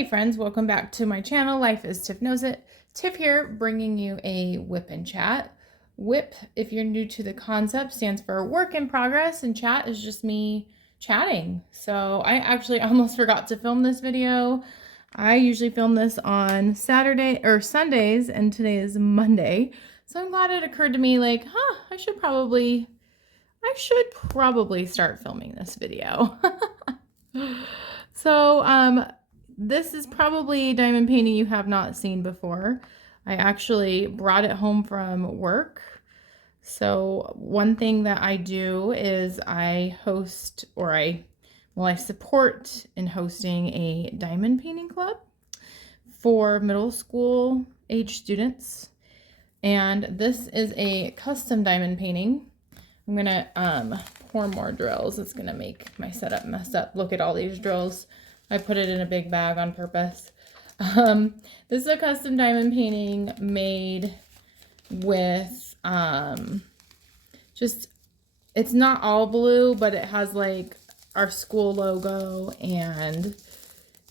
Hey friends, welcome back to my channel. Life is Tiff Knows It. Tiff here, bringing you a WIP and chat. WIP, if you're new to the concept, stands for work in progress, and chat is just me chatting. So I actually almost forgot to film this video. I usually film this on Saturday or Sundays, and today is Monday. So I'm glad it occurred to me, like, I should probably start filming this video. So, this is probably diamond painting you have not seen before. I actually brought it home from work. So one thing that I do is I host, or I support in hosting a diamond painting club for middle school age students. And this is a custom diamond painting. I'm gonna pour more drills. It's gonna make my setup messed up. Look at all these drills. I put it in a big bag on purpose. This is a custom diamond painting made with it's not all blue, but it has like our school logo, and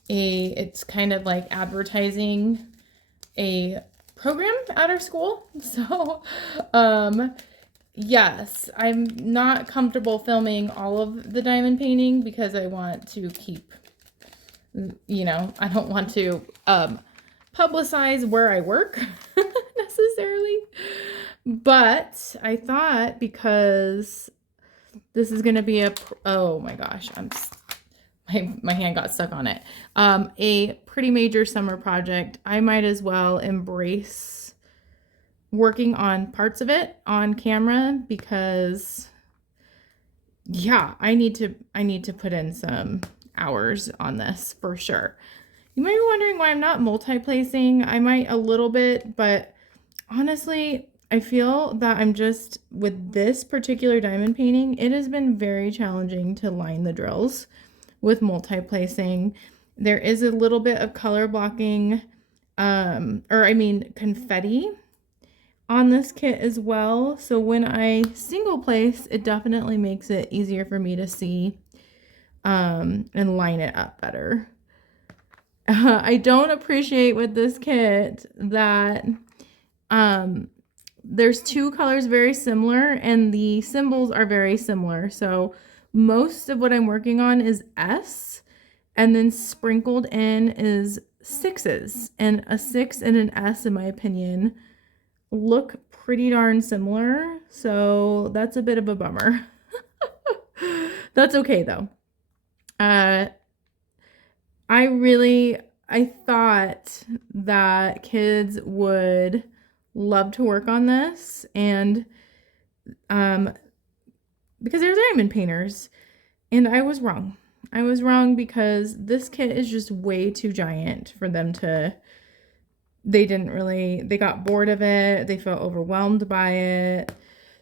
it's kind of like advertising a program at our school. So yes, I'm not comfortable filming all of the diamond painting because I want to keep, I don't want to publicize where I work necessarily. But I thought, because this is going to be oh my gosh, my hand got stuck on it. A pretty major summer project, I might as well embrace working on parts of it on camera, because yeah, I need to put in some hours on this for sure. You might be wondering why I'm not multi-placing. I might a little bit, but honestly, I feel that I'm just, with this particular diamond painting, it has been very challenging to line the drills with multi-placing. There is a little bit of color blocking, confetti on this kit as well. So when I single place, it definitely makes it easier for me to see and line it up better. I don't appreciate with this kit that there's two colors very similar and the symbols are very similar. So most of what I'm working on is S, and then sprinkled in is sixes, and a 6 and an S, in my opinion, look pretty darn similar. So that's a bit of a bummer. That's okay though. I thought that kids would love to work on this, and because they're diamond painters, and I was wrong. I was wrong, because this kit is just way too giant for them to, they got bored of it. They felt overwhelmed by it.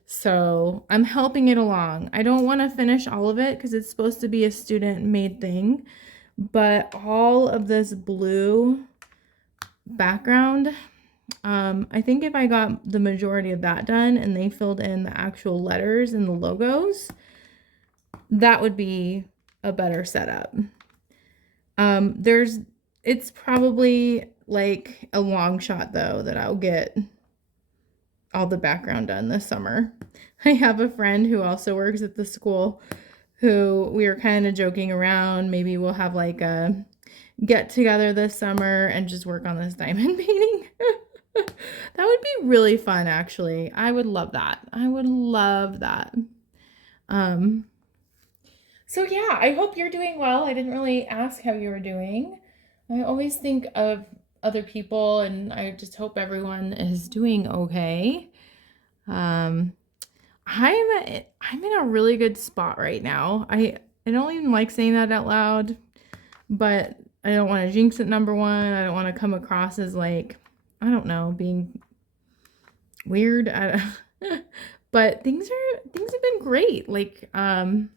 So I'm helping it along. I don't want to finish all of it because it's supposed to be a student made thing, but all of this blue background, I think if I got the majority of that done and they filled in the actual letters and the logos, that would be a better setup. It's probably like a long shot though that I'll get all the background done this summer. I have a friend who also works at the school who we were kind of joking around. Maybe we'll have like a get together this summer and just work on this diamond painting. That would be really fun, actually. I would love that. I would love that. So yeah, I hope you're doing well. I didn't really ask how you were doing. I always think of other people, and I just hope everyone is doing okay. I'm in a really good spot right now. I don't even like saying that out loud, but I don't want to jinx it, number one. I don't want to come across as like, I don't know, being weird. But things have been great. Like, I'm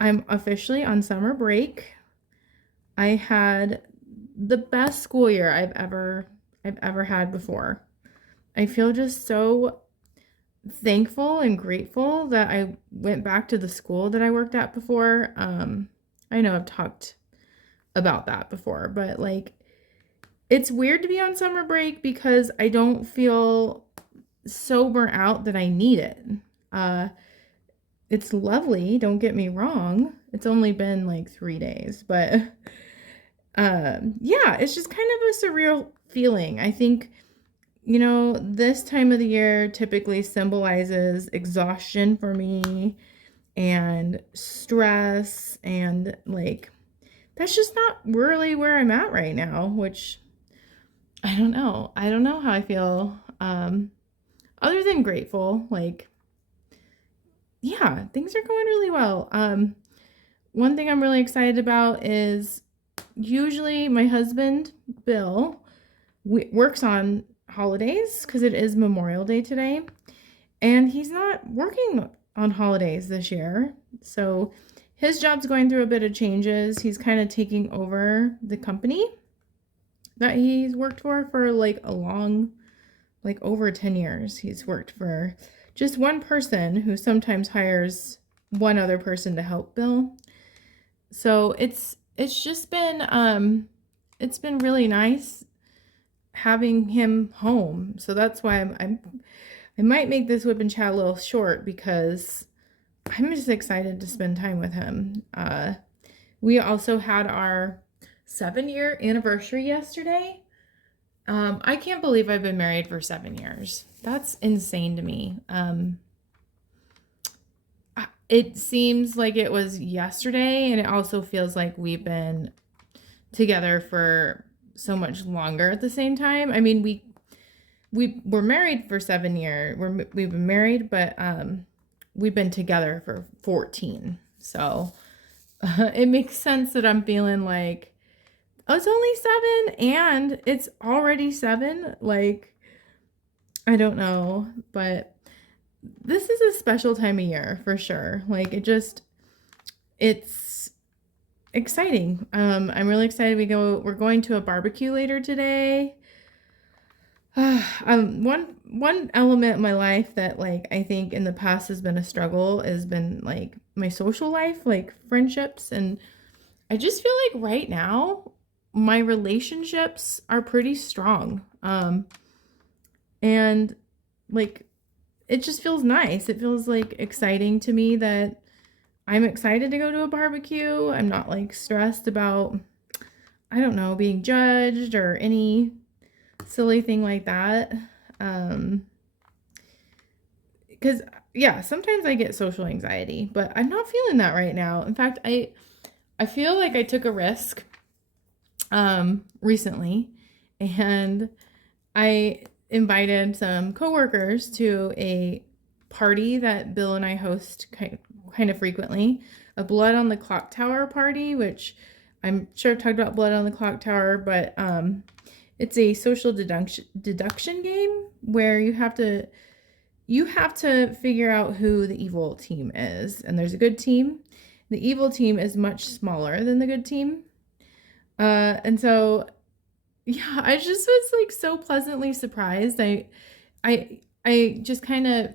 officially on summer break. I had the best school year I've ever had before. I feel just so thankful and grateful that I went back to the school that I worked at before. I know I've talked about that before, but like it's weird to be on summer break because I don't feel so burnt out that I need it. Uh, it's lovely, don't get me wrong. It's only been like 3 days, but yeah, it's just kind of a surreal feeling. I think, this time of the year typically symbolizes exhaustion for me and stress, and like that's just not really where I'm at right now, which I don't know. I don't know how I feel. Other than grateful, like, yeah, things are going really well. One thing I'm really excited about is usually my husband, Bill, works on holidays because it is Memorial Day today, and he's not working on holidays this year. So his job's going through a bit of changes. He's kind of taking over the company that he's worked for like a long, like over 10 years. He's worked for just one person who sometimes hires one other person to help Bill. So it's just been it's been really nice having him home. So that's why I might make this whip and chat a little short because I'm just excited to spend time with him. We also had our 7-year anniversary yesterday. I can't believe I've been married for 7 years. That's insane to me. It seems like it was yesterday, and it also feels like we've been together for so much longer at the same time. I mean, we were married for 7 years. We've been married, but we've been together for 14. So it makes sense that I'm feeling like, oh, it's only 7 and it's already 7. Like, I don't know, but this is a special time of year for sure. Like it's exciting. I'm really excited. We're going to a barbecue later today. One element in my life that like I think in the past has been a struggle has been like my social life, like friendships, and I just feel like right now my relationships are pretty strong. And like it just feels nice. It feels like exciting to me that I'm excited to go to a barbecue. I'm not like stressed about, I don't know, being judged or any silly thing like that. Because yeah, sometimes I get social anxiety, but I'm not feeling that right now. In fact, I feel like I took a risk recently, and I invited some coworkers to a party that Bill and I host kind of frequently, a Blood on the Clock Tower party, which I'm sure I've talked about Blood on the Clock Tower, but it's a social deduction game where you have to figure out who the evil team is, and there's a good team. The evil team is much smaller than the good team, and so yeah, I just was like so pleasantly surprised. I just kind of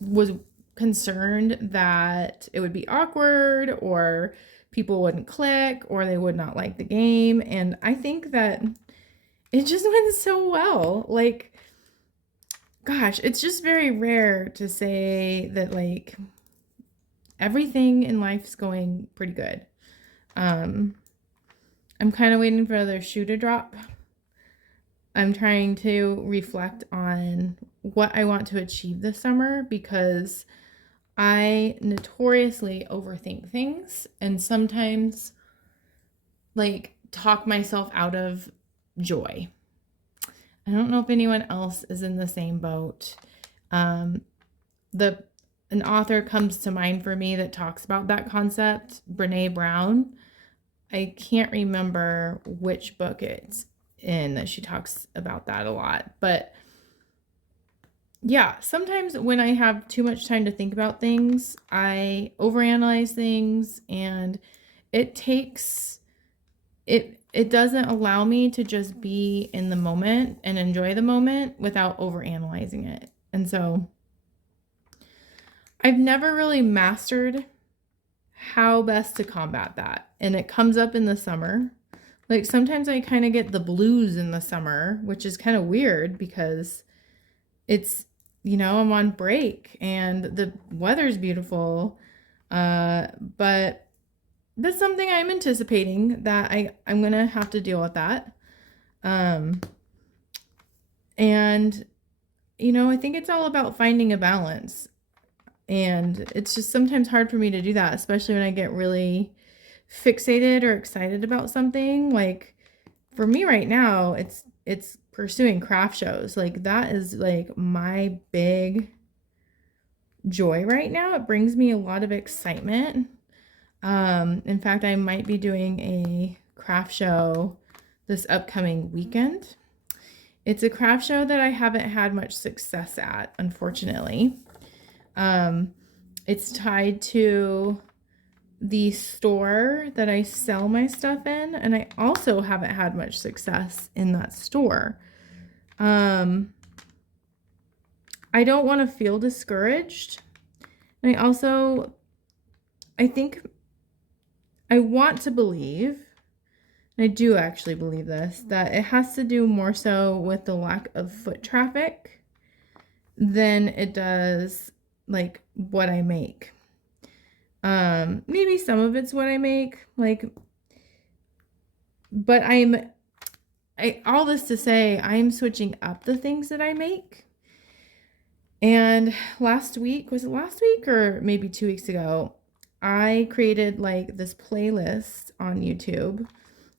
was concerned that it would be awkward or people wouldn't click or they would not like the game, and I think that it just went so well. Like, gosh, it's just very rare to say that like everything in life's going pretty good. I'm kind of waiting for another shoe to drop. I'm trying to reflect on what I want to achieve this summer because I notoriously overthink things and sometimes like talk myself out of joy. I don't know if anyone else is in the same boat. An author comes to mind for me that talks about that concept, Brene Brown. I can't remember which book it's in that she talks about that a lot. But yeah, sometimes when I have too much time to think about things, I overanalyze things, and it doesn't allow me to just be in the moment and enjoy the moment without overanalyzing it. And so I've never really mastered how best to combat that. and it comes up in the summer. Like sometimes I kind of get the blues in the summer, which is kind of weird because it's, I'm on break and the weather's beautiful. But that's something I'm anticipating that I'm going to have to deal with that. And, I think it's all about finding a balance. And it's just sometimes hard for me to do that, especially when I get really fixated or excited about something. Like for me right now, it's pursuing craft shows. Like that is like my big joy right now. It brings me a lot of excitement. In fact, I might be doing a craft show this upcoming weekend. It's a craft show that I haven't had much success at, unfortunately. It's tied to the store that I sell my stuff in, and I also haven't had much success in that store. I don't want to feel discouraged. And I think I want to believe, and I do actually believe this, that it has to do more so with the lack of foot traffic than it does like what I make. Maybe some of it's what I make, but all this to say, I'm switching up the things that I make. And was it last week or maybe 2 weeks ago, I created like this playlist on YouTube.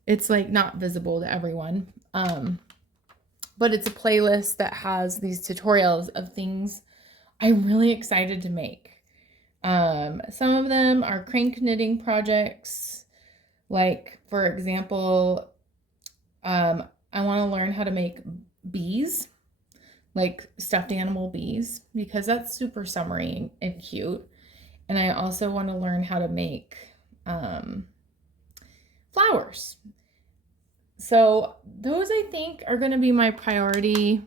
It's like not visible to everyone. But it's a playlist that has these tutorials of things I'm really excited to make. Some of them are crank knitting projects. Like, for example, I want to learn how to make bees, like stuffed animal bees, because that's super summery and cute. And I also want to learn how to make flowers. So those I think are going to be my priority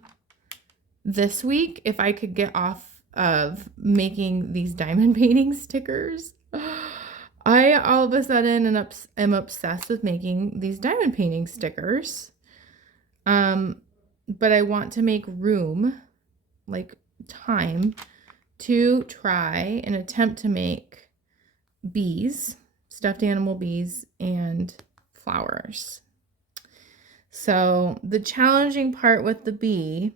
this week if I could get off of making these diamond painting stickers. I all of a sudden am obsessed with making these diamond painting stickers. But I want to make room, like time, to try and attempt to make bees, stuffed animal bees, and flowers. So the challenging part with the bee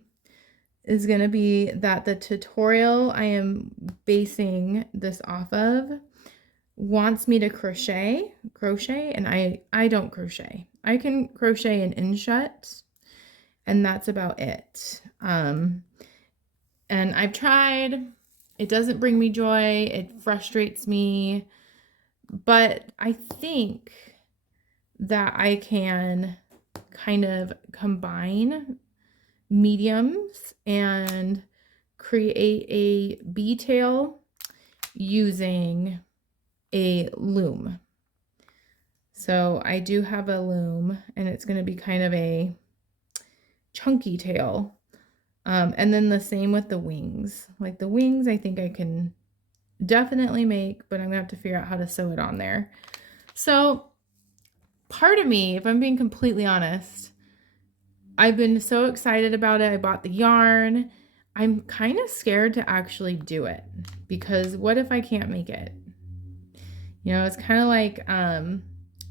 is going to be that the tutorial I am basing this off of wants me to crochet, and I don't crochet. I can crochet an inshut, and that's about it. And I've tried. It doesn't bring me joy. It frustrates me. But I think that I can kind of combine mediums and create a bee tail using a loom. So I do have a loom, and it's going to be kind of a chunky tail. And then the same with the wings. Like the wings, I think I can definitely make, but I'm going to have to figure out how to sew it on there. So part of me, if I'm being completely honest, I've been so excited about it. I bought the yarn. I'm kind of scared to actually do it because what if I can't make it? It's kind of like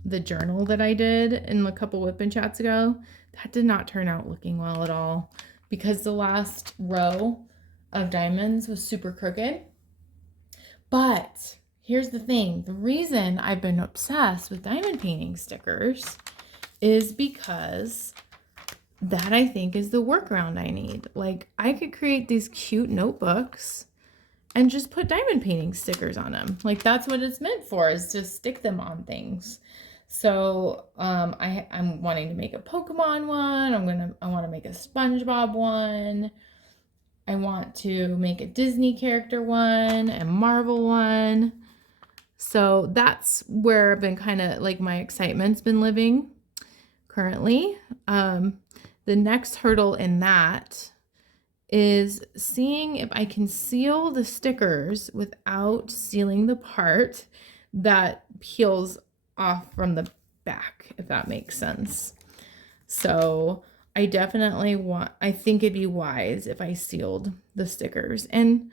the journal that I did in a couple WIP and chats ago. That did not turn out looking well at all because the last row of diamonds was super crooked. But here's the thing. The reason I've been obsessed with diamond painting stickers is because that I think is the workaround I need. Like I could create these cute notebooks and just put diamond painting stickers on them. Like that's what it's meant for, is to stick them on things. So I'm wanting to make a Pokemon one. I want to make a SpongeBob one. I want to make a Disney character one and Marvel one. So that's where I've been kind of like my excitement's been living currently. The next hurdle in that is seeing if I can seal the stickers without sealing the part that peels off from the back, if that makes sense. So I definitely I think it'd be wise if I sealed the stickers. And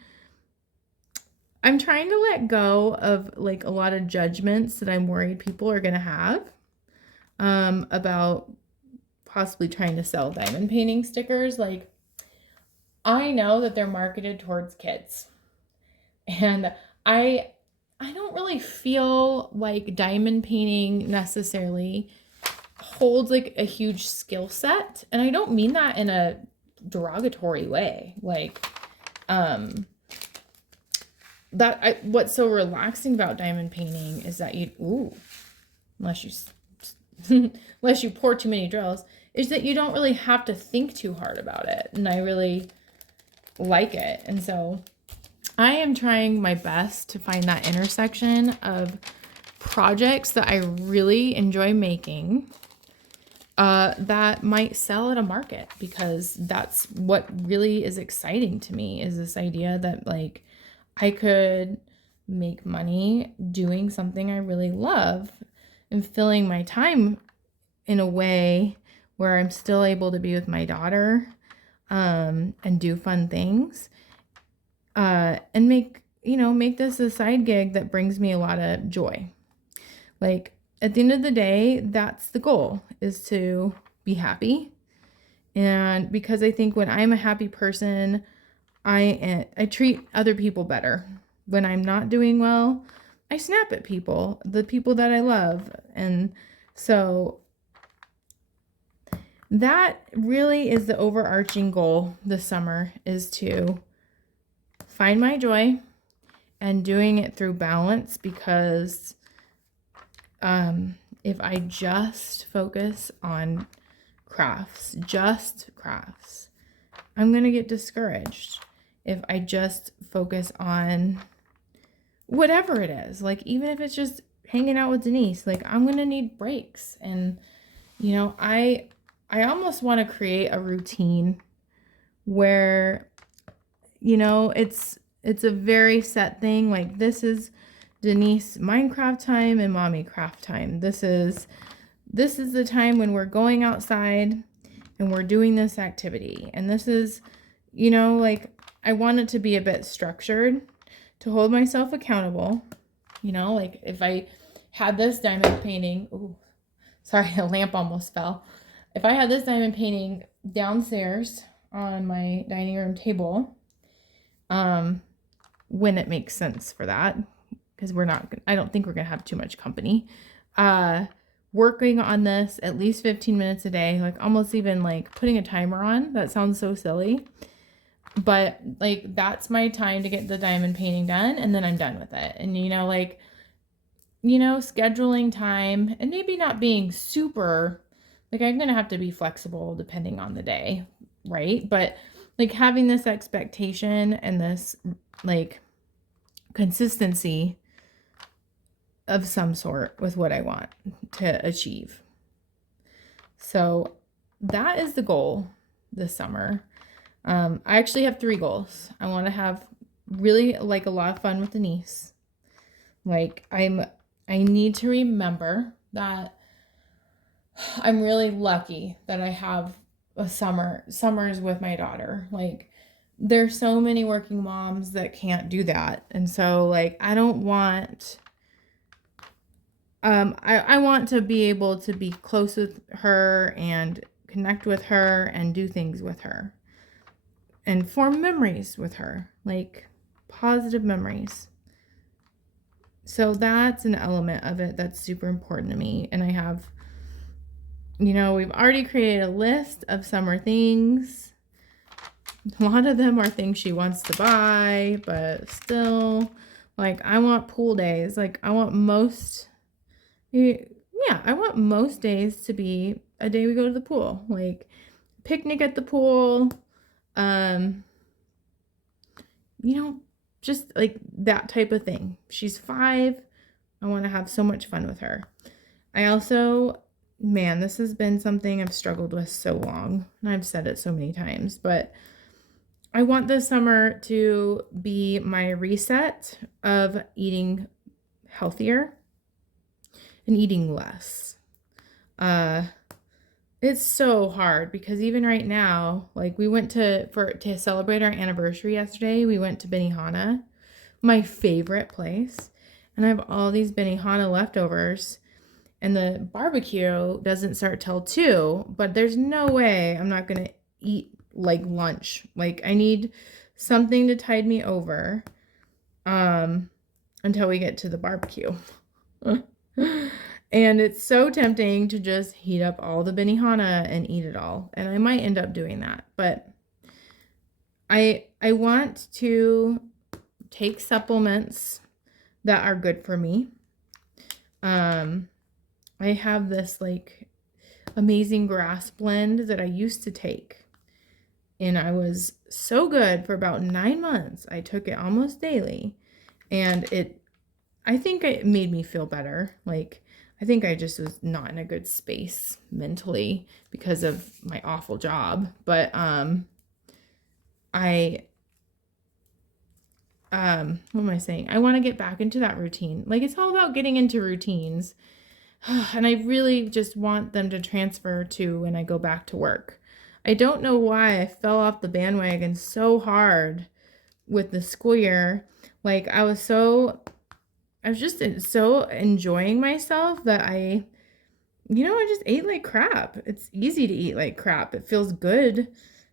I'm trying to let go of like a lot of judgments that I'm worried people are going to have about possibly trying to sell diamond painting stickers. Like, I know that they're marketed towards kids, and I don't really feel like diamond painting necessarily holds like a huge skill set, and I don't mean that in a derogatory way. Like, what's so relaxing about diamond painting is that unless you pour too many drills, is that you don't really have to think too hard about it. And I really like it. And so I am trying my best to find that intersection of projects that I really enjoy making that might sell at a market, because that's what really is exciting to me, is this idea that like I could make money doing something I really love and filling my time in a way where I'm still able to be with my daughter and do fun things and make this a side gig that brings me a lot of joy. Like, at the end of the day, that's the goal, is to be happy. And because I think when I'm a happy person, I treat other people better. When I'm not doing well, I snap at people, the people that I love. And so that really is the overarching goal this summer, is to find my joy and doing it through balance, because if I just focus on just crafts, I'm going to get discouraged. If I just focus on whatever it is, like even if it's just hanging out with Denise, like I'm going to need breaks. And, I almost want to create a routine where, it's a very set thing. Like, this is Denise Minecraft time and mommy craft time. This is the time when we're going outside and we're doing this activity. And this is, like, I want it to be a bit structured to hold myself accountable. Like if I had this diamond painting, sorry, a lamp almost fell. If I had this diamond painting downstairs on my dining room table, when it makes sense for that, because I don't think we're going to have too much company, working on this at least 15 minutes a day, like almost even like putting a timer on. That sounds so silly, but like that's my time to get the diamond painting done, and then I'm done with it. And scheduling time, and maybe not being super, like, I'm gonna have to be flexible depending on the day, right? But like having this expectation and this like consistency of some sort with what I want to achieve. So that is the goal this summer. I actually have 3 goals. I want to have really like a lot of fun with Denise. Like, I need to remember that I'm really lucky that I have a summers with my daughter. Like, there's so many working moms that can't do that. And so like, I don't want, I want to be able to be close with her and connect with her and do things with her and form memories with her, like positive memories. So that's an element of it that's super important to me. And I have, we've already created a list of summer things. A lot of them are things she wants to buy, but still, like, I want pool days. Like, I want most days to be a day we go to the pool. Like, picnic at the pool, just like that type of thing. She's 5. I want to have so much fun with her. I also, this has been something I've struggled with so long, and I've said it so many times, but I want this summer to be my reset of eating healthier and eating less. It's so hard because even right now, like we went to celebrate our anniversary yesterday, we went to Benihana, my favorite place, and I have all these Benihana leftovers, and the barbecue doesn't start till 2, but there's no way I'm not gonna eat like lunch. Like I need something to tide me over until we get to the barbecue. And it's so tempting to just heat up all the Benihana and eat it all. And I might end up doing that. But I want to take supplements that are good for me. I have this like amazing grass blend that I used to take. And I was so good for about 9 months. I took it almost daily. And I think it made me feel better. Like, I think I just was not in a good space mentally because of my awful job. But what am I saying? I want to get back into that routine. Like, it's all about getting into routines. And I really just want them to transfer to when I go back to work. I don't know why I fell off the bandwagon so hard with the school year. Like, I was just so enjoying myself that I just ate like crap. It's easy to eat like crap. It feels good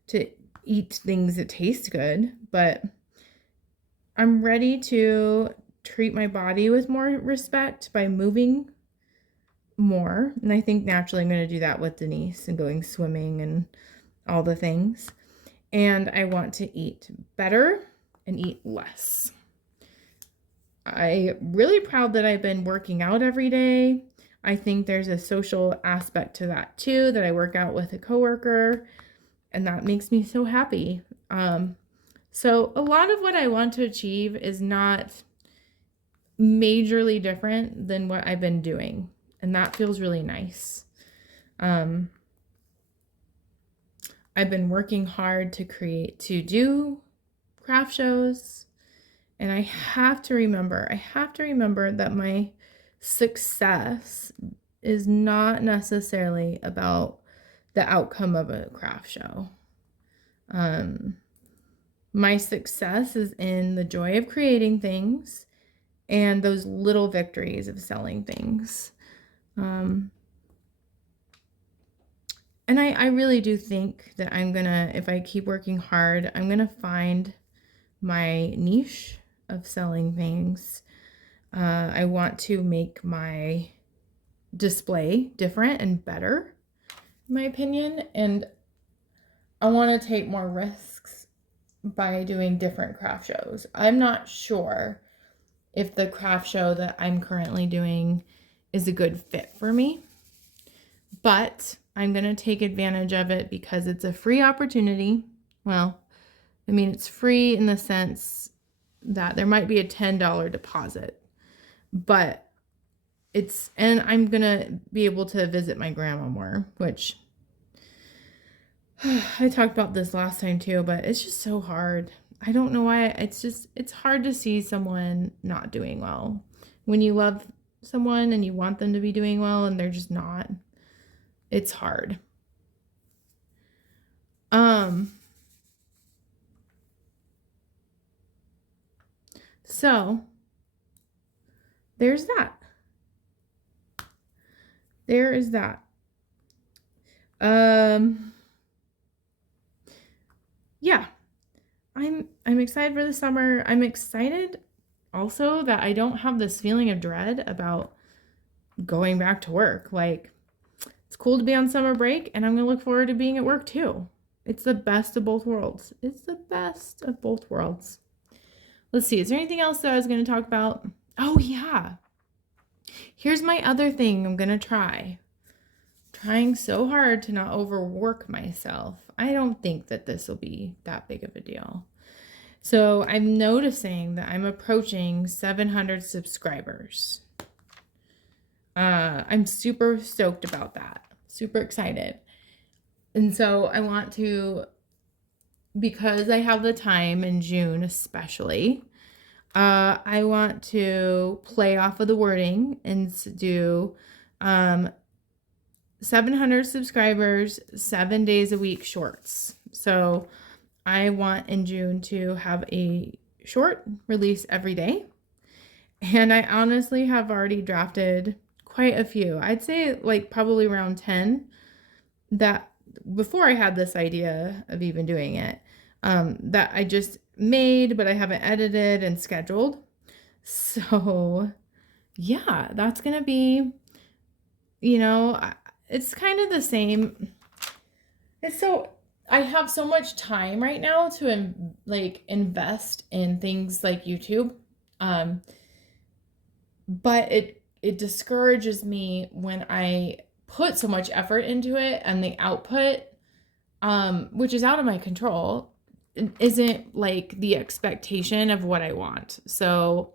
to eat things that taste good, but I'm ready to treat my body with more respect by moving more. And I think naturally I'm going to do that with Denise and going swimming and all the things. And I want to eat better and eat less. I'm really proud that I've been working out every day. I think there's a social aspect to that too, that I work out with a coworker, and that makes me so happy. So a lot of what I want to achieve is not majorly different than what I've been doing, and that feels really nice. I've been working hard to do craft shows. And I have to remember that my success is not necessarily about the outcome of a craft show. My success is in the joy of creating things and those little victories of selling things. And I really do think that if I keep working hard, I'm gonna find my niche of selling things. I want to make my display different and better, in my opinion, and I want to take more risks by doing different craft shows. I'm not sure if the craft show that I'm currently doing is a good fit for me, but I'm going to take advantage of it because it's a free opportunity. Well, I mean, it's free in the sense that there might be a $10 deposit, but and I'm going to be able to visit my grandma more, which I talked about this last time too, but it's just so hard. I don't know why. It's hard to see someone not doing well when you love someone and you want them to be doing well and they're just not. It's hard. So there's that. There is that. Yeah. I'm excited for the summer. I'm excited also that I don't have this feeling of dread about going back to work. Like, it's cool to be on summer break, and I'm going to look forward to being at work too. It's the best of both worlds. It's the best of both worlds. Let's see. Is there anything else that I was going to talk about? Oh, yeah. Here's my other thing I'm going to try. Trying so hard to not overwork myself. I don't think that this will be that big of a deal. So I'm noticing that I'm approaching 700 subscribers. I'm super stoked about that. Super excited. And so I want to, because I have the time in June especially, I want to play off of the wording and do 700 subscribers, 7 days a week shorts. So I want in June to have a short release every day. And I honestly have already drafted quite a few. I'd say like probably around 10 that before I had this idea of even doing it, that I just made, but I haven't edited and scheduled. So yeah, that's going to be, you know, it's kind of the same. It's so, I have so much time right now to like invest in things like YouTube. But it discourages me when I put so much effort into it and the output, which is out of my control, isn't like the expectation of what I want. So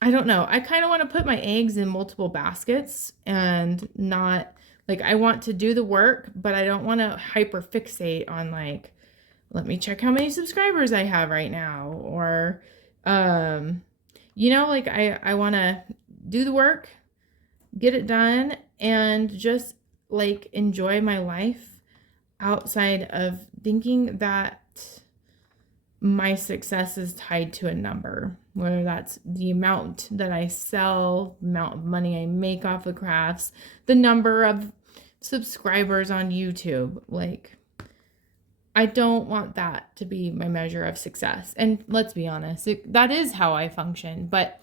I don't know. I kind of want to put my eggs in multiple baskets and not like I want to do the work, but I don't want to hyper fixate on like, let me check how many subscribers I have right now, or you know, like I want to do the work, get it done, and just like enjoy my life outside of thinking that my success is tied to a number, whether that's the amount that I sell, the amount of money I make off of crafts, the number of subscribers on YouTube. Like, I don't want that to be my measure of success. And let's be honest, that is how I function. But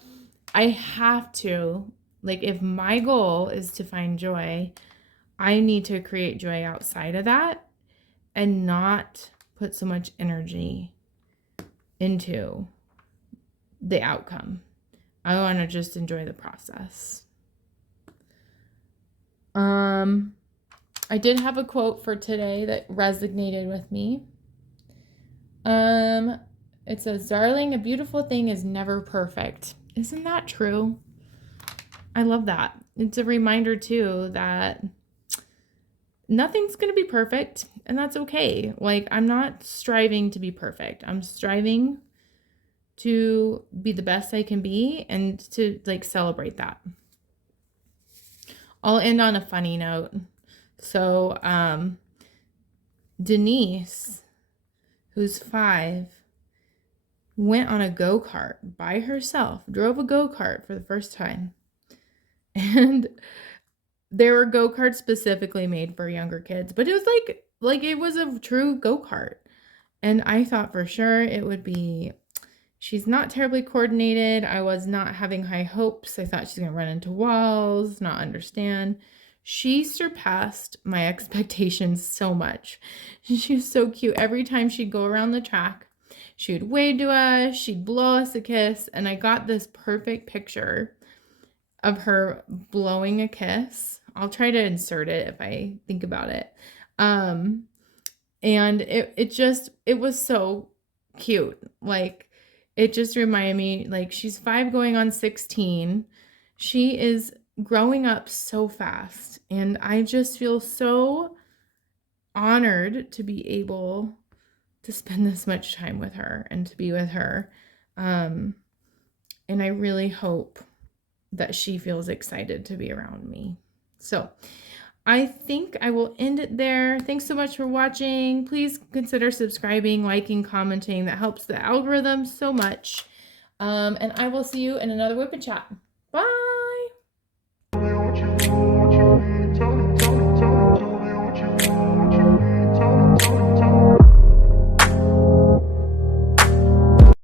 I have to, like, if my goal is to find joy, I need to create joy outside of that and not put so much energy into the outcome. I want to just enjoy the process. I did have a quote for today that resonated with me. It says, "Darling, a beautiful thing is never perfect." Isn't that true? I love that. It's a reminder too that nothing's going to be perfect, and that's okay. Like, I'm not striving to be perfect. I'm striving to be the best I can be and to like celebrate that. I'll end on a funny note. So, Denise, who's 5, went on a go-kart by herself, drove a go-kart for the first time. And there were go-karts specifically made for younger kids, but it was like it was a true go-kart. And I thought for sure it would be, she's not terribly coordinated. I was not having high hopes. I thought she's going to run into walls, not understand. She surpassed my expectations so much. She was so cute. Every time she'd go around the track, she would wave to us, she'd blow us a kiss, and I got this perfect picture of her blowing a kiss. I'll try to insert it if I think about it. And it was so cute. Like, it just reminded me, like, she's 5 going on 16. She is growing up so fast, and I just feel so honored to be able to spend this much time with her and to be with her. And I really hope that she feels excited to be around me. So I think I will end it there. Thanks so much for watching. Please consider subscribing, liking, commenting. That helps the algorithm so much. And I will see you in another WIP and Chat. Bye.